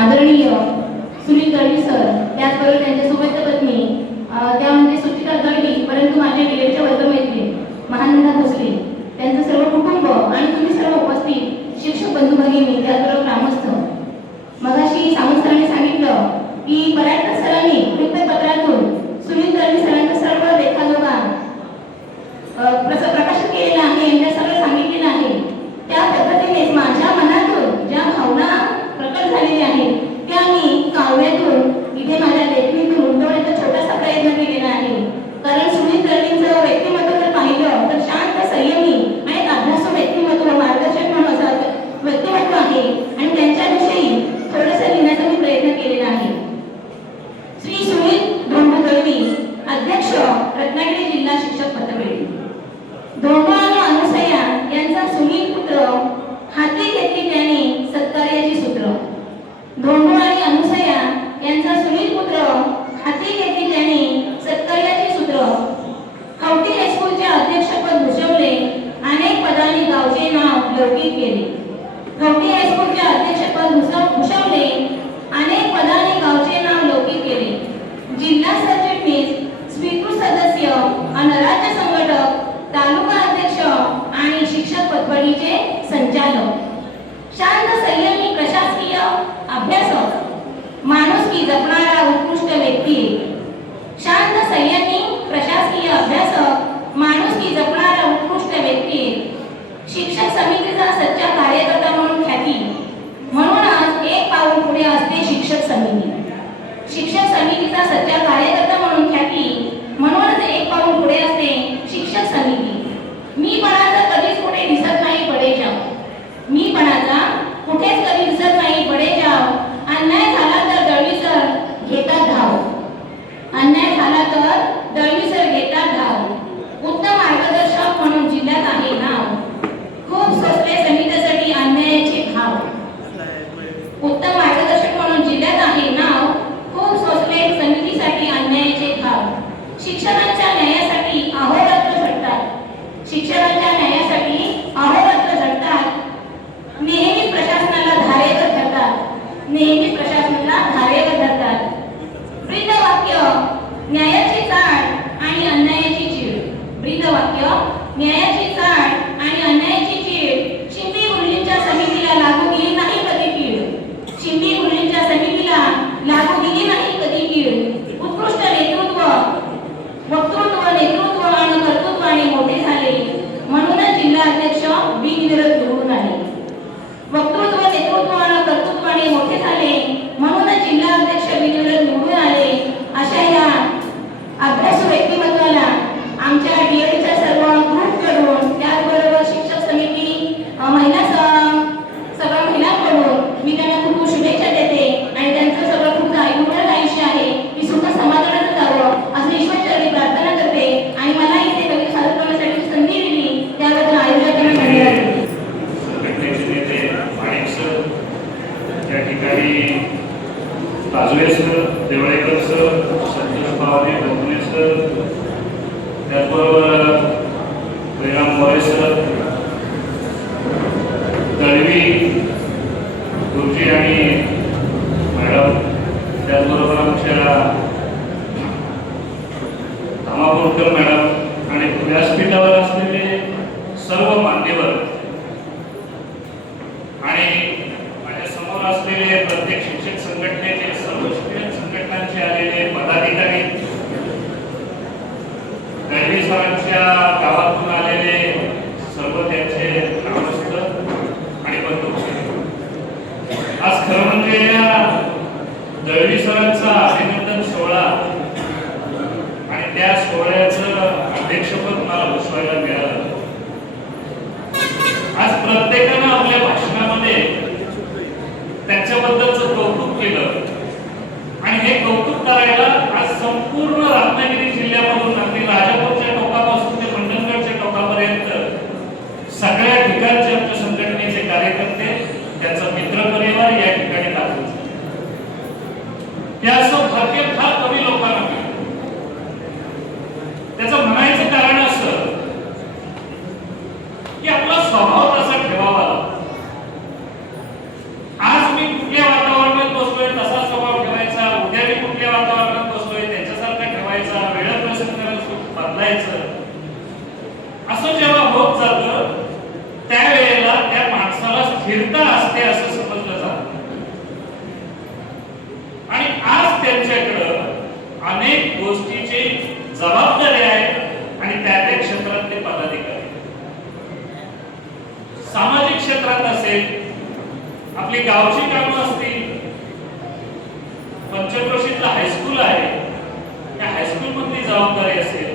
आदरणीय सुनील दळवी सर, त्याचबरोबर त्यांच्या सोबत पत्नी त्या म्हणजे सुचिता दळवी, परंतु माझ्या डिलेटच्या वर्गमैत्रीण महानंदा भोसले, त्यांचं सर्व कुटुंब आणि तुम्ही सर्व उपस्थित शिक्षक बंधू भगिनी, त्याचबरोबर ग्रामस्थ. मगाशी सावंत सरांनी सांगितलं की बऱ्याच सरांनी वृत्तपत्रातून सुनील दळवी सरांचं सर्व लेखाजोखा प्रकाशित केलेला आहे, यांच्या सगळं सांगितलेलं आहे. त्या पद्धतीने माझ्या मनातून ज्या भावना प्रकट झालेल्या आहेत त्या मी काव्यातून इथे माझ्या लेखणीतून उमटवण्याचा छोटासा प्रयत्न केलेला आहे. कारण सुनील दळवींचं व्यक्तिमत्व जर पाहिलं तर शांत, संयमी आणि अभ्यासू व्यक्तिमत्व, मार्गदर्शक म्हणून असं व्यक्तिमत्व आहे आणि त्यांच्याविषयी थोडंसं लिहिण्याचा मी प्रयत्न केलेला आहे. श्री सुनील धोंडू दळवी, अध्यक्ष, रत्नागिरी जिल्हा शिक्षक पतपेढी. धोंडू आणि अनुसया यांचा सुनील पुत्र, हाती घेतली त्याने सत्कार्याची सूत्र. धोंडू आणि अनुसया यांचा सुनील पुत्र, हाती घेतली त्याने सत्कार्याची सूत्र. खवटी हायस्कूलचे अध्यक्षपद भूषवले, अनेक पदांनी गावचे नाव लौकिक केले. खवटी हायस्कूलचे अध्यक्षपद भूषवले, अनेक पदांनी गावचे नाव लौकिक केले. जिल्हा सरचिटणीस, स्वीकृत सदस्य आणि राज्य संघटक, तालुका अध्यक्ष आणि शिक्षक पतपेढीचे संचालक. शांत, संयमी, प्रशासकीय अभ्यासक, माणुसकी जपणारा उत्कृष्ट व्यक्ती. शांत, संयमी, प्रशासकीय अभ्यासक, माणुसकी जपणारा उत्कृष्ट व्यक्ती. शिक्षक समितीचा सच्चा कार्यकर्ता म्हणून ख्याती. म्हणूनच एक पाऊल पुढे असते शिक्षक समिती. शिक्षक समितीचा सच्चा कार्यकर्ता म्हणून ख्याती, म्हणूनच एक पाऊल पुढे असते शिक्षक समिती. मी पणाचा कधीच कुठे दिसत नाही पडे जाव. मी पणाचा कुठेच कधी दिसत नाही पडे जाव. अन्याय झाला तर दळवी सर घेतात धाव. अन्याय झाला तर दळवी सर घेतात धाव. उत्तम मार्गदर्शक म्हणून जिल्ह्यात आहे नाव. खूप सोसले समितीसाठी अन्यायाचे भाव. उत्तम मार्गदर्शक म्हणून जिल्ह्यात आहे नाव. खूप सोसले समितीसाठी अन्यायाचे भाव. शिक्षकांच्या न्यायासाठी अहोरात्र झटतात. शिक्षकांच्या न्यायासाठी अहोरात्र झटतात. नेहमीच प्रशासनाला धारेवर धरतात. नेहमीच प्रशासनाला धारेवर धरतात. ब्रीद वाक्य, न्यायाची चाळ आणि अन्यायाची चीड. ब्रीद वाक्य, न्यायाची चाळ आणि अन्यायाची चीड. शिंपी गुरुजींच्या समितीला लागू गेली नाही कधी कीड. शिंपी गुरुजींच्या समितीला लागू गेली नाही कधी कीड. उत्कृष्ट नेतृत्व, वक्तृत्व, नेतृत्व आणि कर्तृत्वाने मोठे झाले. म्हणूनच जिल्हा अध्यक्ष बिनविरोध निवडून आले. वक्तृत्व, नेतृत्व आणि कर्तृत्वाने मोठे झाले, म्हणूनच जिल्हा अध्यक्ष बिनविरोध निवडून आले. अशा या अभ्यासू व्यक्तिमत्वाला आमच्या डीएडच्या सर्व ग्रुपकडून, त्याचबरोबर शिक्षक समिती, महिला सगळ्या महिलांकडून मी त्यांना खूप खूप शुभेच्छा देते आणि त्यांचं सगळं खूप आयुष्य आयुष्य आहे मी सुद्धा समाधानात जावं असं ईश्वराचरणी प्रार्थना करते. आणि मला इथे कविता सादर करण्यासाठी संधी दिली त्याबद्दल आयोजकांना धन्यवाद देते. या ठिकाणी ताजवे सर, देवळेकर सर, संतोष पावले, डोंगरे सर, त्याचबरोबर वेराम मोरे सर, दळवी गुरुजी आणि मॅडम, त्याचबरोबर आमच्या धामापूरकर मॅडम आणि व्यासपीठावर असलेले सर्व मान्यवर आणि माझ्या समोर असलेले प्रत्येक शिक्षक संघटनेचे, सर्व शिक्षक संघटनांचे आलेले पदाधिकारी, दळवी सरांच्या गावातून आलेले सर्व त्यांचे ग्रामस्थ आणि बंधू. आज खरं म्हणजे या दळवी सरांचा अभिनंदन सोहळा आणि त्या सोहळ्याचं अध्यक्षपद मला बसवायला मिळालं. आज प्रत्येकानं आपल्या भाषणामध्ये त्यांच्याबद्दलचं कौतुक केलं आणि हे कौतुक करायला आज संपूर्ण रत्नागिरी जिल्ह्यामधून अगदी राजापूरच्या टोकापासून ते मंडणगडच्या टोकापर्यंत सगळ्या ठिकाणचे आमच्या संघटनेचे कार्यकर्ते, त्यांचा मित्र परिवार या ठिकाणी दाखल. ते असं भाग्य फार कमी लोक शोधायचं असं जेव्हा होत जातं त्यावेळेला त्या माणसाला स्थिरता असते असं समजलं जातं. आणि आज त्यांच्याकडं अनेक गोष्टीची जबाबदारी आहे आणि त्या त्या क्षेत्रात ते पदाधिकारी. सामाजिक क्षेत्रात असेल, आपली गावची कामं असतील, पंचक्रोशीतलं हायस्कूल आहे त्या हायस्कूल मधली जबाबदारी असेल,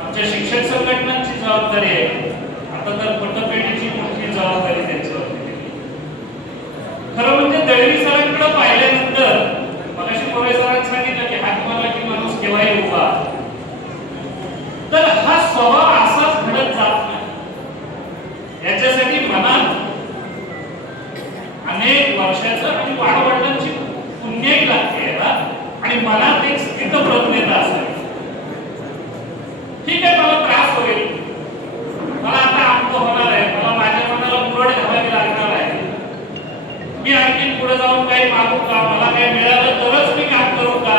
आमच्या शिक्षक संघटनांची जबाबदारी आहे, आता तर पटपेढीची मोठी जबाबदारी त्यांच्यावरती दिली. खरं म्हणजे दळवी सरांकडे पाहिल्यानंतर मगाशी मोरे सरांनी सांगितलं की हात मारला की माणूस केव्हाही उभा. तर हा स्वभाव असाच घडत जात नाही. याच्यासाठी मनात अनेक वर्षाचं आणि वाडवडिलांची पुण्याई लागते आणि मनात एक स्थितप्रज्ञता असावी. ठीक आहे, मला त्रास होईल, मला आता अंक होणार आहे, मला माझ्या मनाला मुरड घालावी लागणार आहे, मी आणखी पुढे जाऊन काही मागू का, मला काही मिळालं तरच मी काम करू का,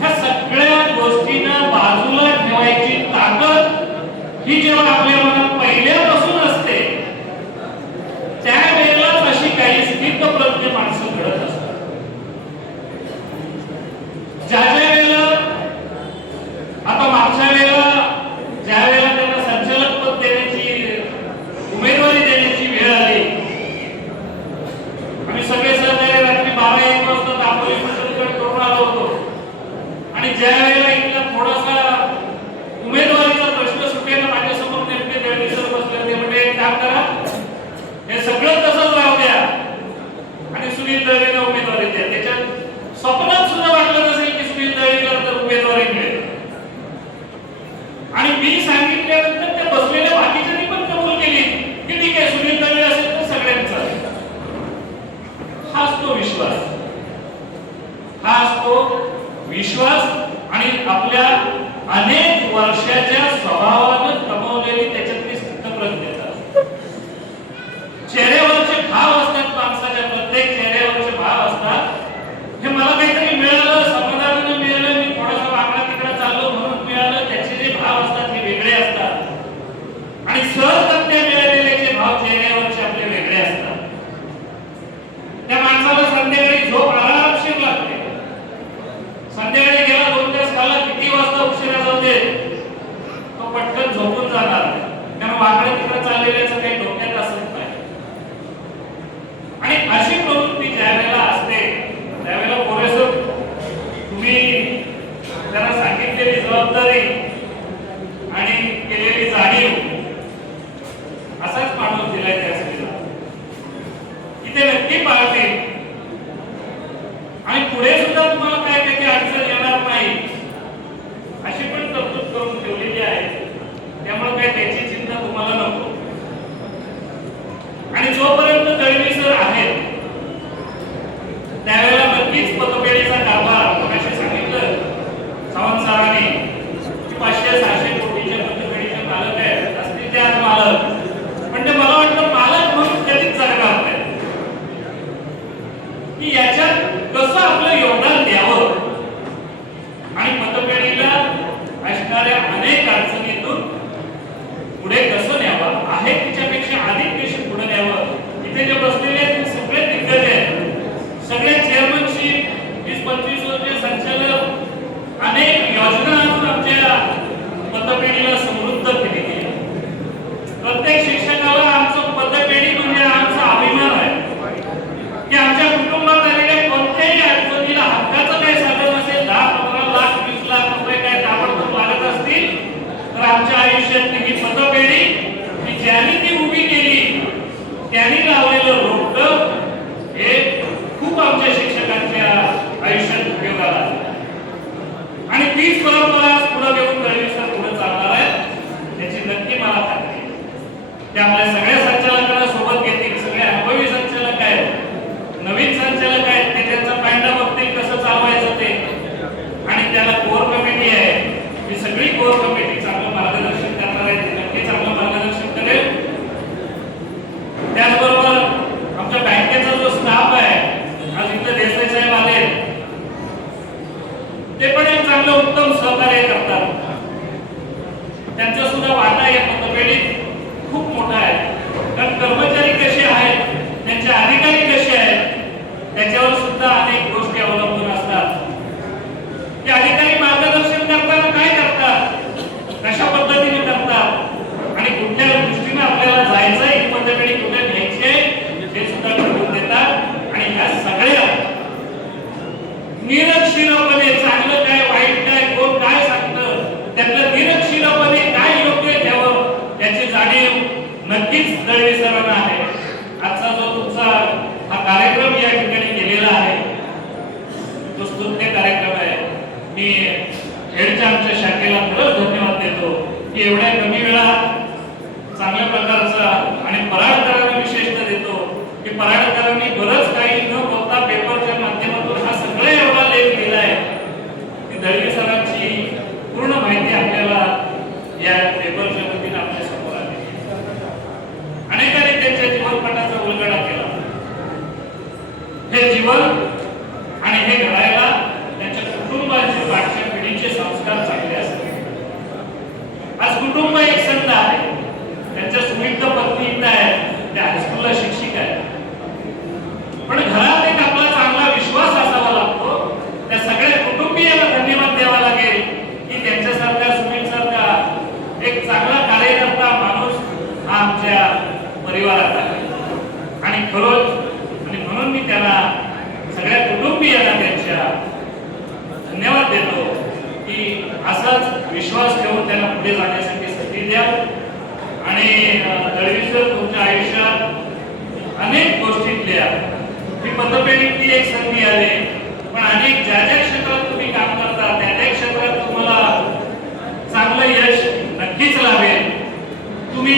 ह्या सगळ्या गोष्टींना बाजूला ठेवायची ताकद ही जेव्हा आपल्या मनात पहिल्यापासून असते त्यावेळेला अशी काही स्थितप्रज्ञ माणसं घडत असतात. ज्या वेळेला आता मागच्या वेळेला ज्या वेळेला त्यांना संचालक पद देण्याची उमेदवारी देण्याची वेळ आली, आम्ही सगळे सहकारी रात्री 12-1 वाजता दापोली मंडळीकडे करून आलो होतो आणि ज्या वेळेला इथला थोडासा उमेदवारीचा प्रश्न सुटेला माझ्यासमोर नेमके दळवी सर बसले होते. म्हणजे एक काम करा, हे सगळं तसंच राहू द्या आणि पराडकरांनी बरंच काही न बोलता पेपरच्या माध्यमातून हा सगळा एवढा लेख लिहिलाय की दळवी सरांची पूर्ण माहिती आपल्याला या पेपरच्या वतीने आपल्या समोर आली. अनेकांनी त्यांच्या जीवनपटाचा उलगडा केला. हे जीवन आणि हे घडायला त्यांच्या कुटुंबाचे मागच्या पिढीचे संस्कार चांगले असतात. आज कुटुंब एक संघ आहे. त्यांच्या सुविध पत्नी इथं आहेत, त्या हायस्कूलला शिक्षिका आहेत. पण घरात एक आपला चांगला विश्वास असावा लागतो. त्या सगळ्या कुटुंबियाला धन्यवाद द्यावा लागेल की त्यांच्यासारखा सुमितसारखा एक चांगला कार्यकर्ता माणूस हा आमच्या परिवारात आहे. आणि खरोच आणि म्हणून मी त्याला सगळ्या कुटुंबियांना त्यांच्या धन्यवाद देतो की असाच विश्वास ठेवून त्यांना पुढे जाण्यासाठी संधी द्या. आणि दळवी सर तुमच्या आयुष्यात अनेक गोष्टीतल्या ही पतपेढीतली एक संधी आली. पण अनेक ज्या ज्या क्षेत्रात तुम्ही काम करता त्या त्या क्षेत्रात तुम्हाला चांगलं यश नक्कीच लाभेल. तुम्ही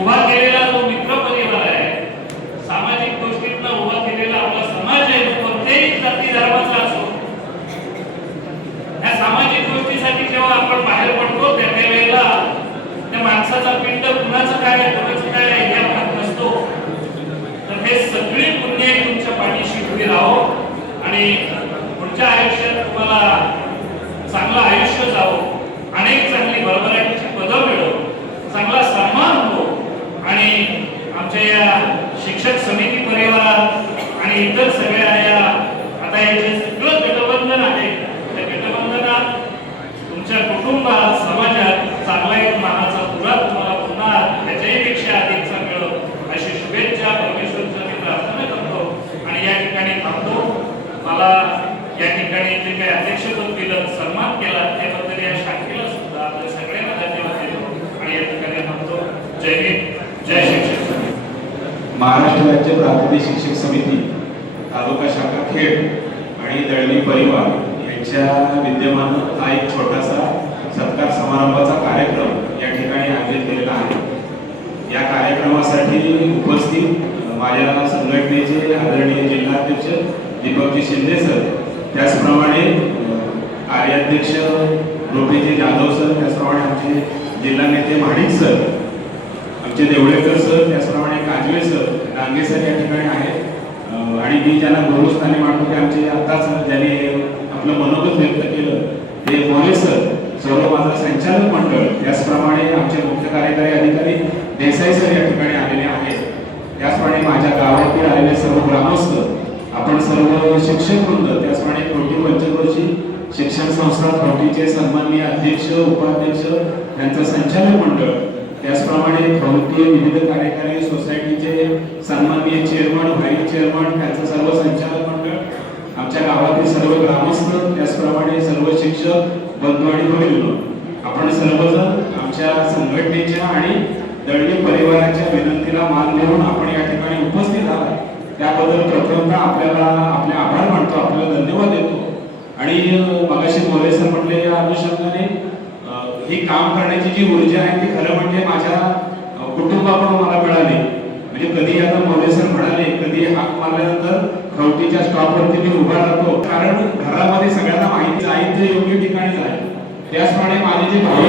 उभा केलेला जो मित्र परिवार आहे, सामाजिक गोष्टींना उभा केलेला आपला समाज आहे, प्रत्येक जाती धर्माचा असो, या सामाजिक गोष्टीसाठी जेव्हा आपण बाहेर पडतो त्या वेळेला त्या माणसाचा पिंड कुणाचं काय आहे कुणाचं काय आहे हे आपण नसतो. तर हे सगळी पुण्य तुमच्या पाठीशी उभी राहो आणि पुढच्या आयुष्यात तुम्हाला चांगलं आयुष्य जावो, अनेक चांगली भरभराटीची पदं मिळो, चांगला सन्मान हो. आणि आमच्या या शिक्षक समिती परिवारात आणि इतर सगळ्या या आता हे जे सगळं गटबंधन आहे त्या गटबंधनात तुमच्या कुटुंबात समाजात चांगला एक मानाचा तुरा तुम्हाला पुन्हा ह्याच्याही पेक्षा अधिकचा मिळो अशी शुभेच्छा परमेश्वरचा मी प्रार्थना करतो आणि या ठिकाणी थांबतो. मला या ठिकाणी जे काही अध्यक्षपद दिलं सन्मान केला त्याबद्दल या शाखेला सुद्धा आपल्या सगळ्यांना धन्यवाद देतो आणि या ठिकाणी थांबतो. जय हिंद, जय शिक्षक. महाराष्ट्र राज्य प्राथमिक शिक्षक समिती तालुका शाखा खेड आणि दळवी परिवार यांच्या विद्यमानं हा एक छोटासा सत्कार समारंभाचा कार्यक्रम या ठिकाणी आयोजित केलेला आहे. या कार्यक्रमासाठी उपस्थित माझ्या संघटनेचे आदरणीय जिल्हाध्यक्ष दीपकजी शिंदे सर, त्याचप्रमाणे कार्याध्यक्ष रोपेजी जाधव सर, त्याचप्रमाणे आमचे जिल्हा नेते महाडिक सर, आमचे देवळेकर सर, त्याचप्रमाणे काजवे सर, डांगे सर या ठिकाणी आहेत. आणि मी ज्यांना गौरवस्थानी मानतो की आमचे आताच ज्यांनी आपलं मनोगत व्यक्त केलं ते मोरे सर, सर्व माझं संचालक मंडळ, त्याचप्रमाणे आमचे मुख्य कार्यकारी अधिकारी देसाई सर या ठिकाणी आलेले आहेत. त्याचप्रमाणे माझ्या गावातील आलेले सर्व ग्रामस्थ, आपण सर्व शिक्षक वृंद, त्याचप्रमाणे खवटी पंचक्रोशी शिक्षण संस्था खवटीचे सन्माननीय अध्यक्ष उपाध्यक्ष यांचं संचालक मंडळ, त्याचप्रमाणे खवटी विविध कार्यकारी सोसायटीचे सन्माननीय चेअरमन व्हाईस चेअरमन त्यांचं सर्व संचालक मंडळ, आमच्या गावातील सर्व ग्रामस्थ, त्याचप्रमाणे सर्व शिक्षक बंधू आणि भगिनींनो, आपण सर्वजण आमच्या संघटनेच्या आणि दळवी परिवाराच्या विनंतीला मान देऊन आपण या ठिकाणी उपस्थित आहात त्याबद्दल प्रथमतः आपल्याला आपले आभार मानतो, आपल्याला धन्यवाद देतो. आणि मगाशी मोरे सर म्हटले या अनुषंगाने ही काम करण्याची जी ऊर्जा आहे ती खरं म्हणजे माझ्या कुटुंबाकडून मला मिळाली. म्हणजे कधी आता मोरे सर म्हणाले कधी हाक मारल्यानंतर खवटीच्या स्टॉपवरती मी उभा राहतो, कारण घरामध्ये सगळ्यांना माहिती आहे ते योग्य ठिकाणी आहे. त्याचप्रमाणे माझे जे भाऊ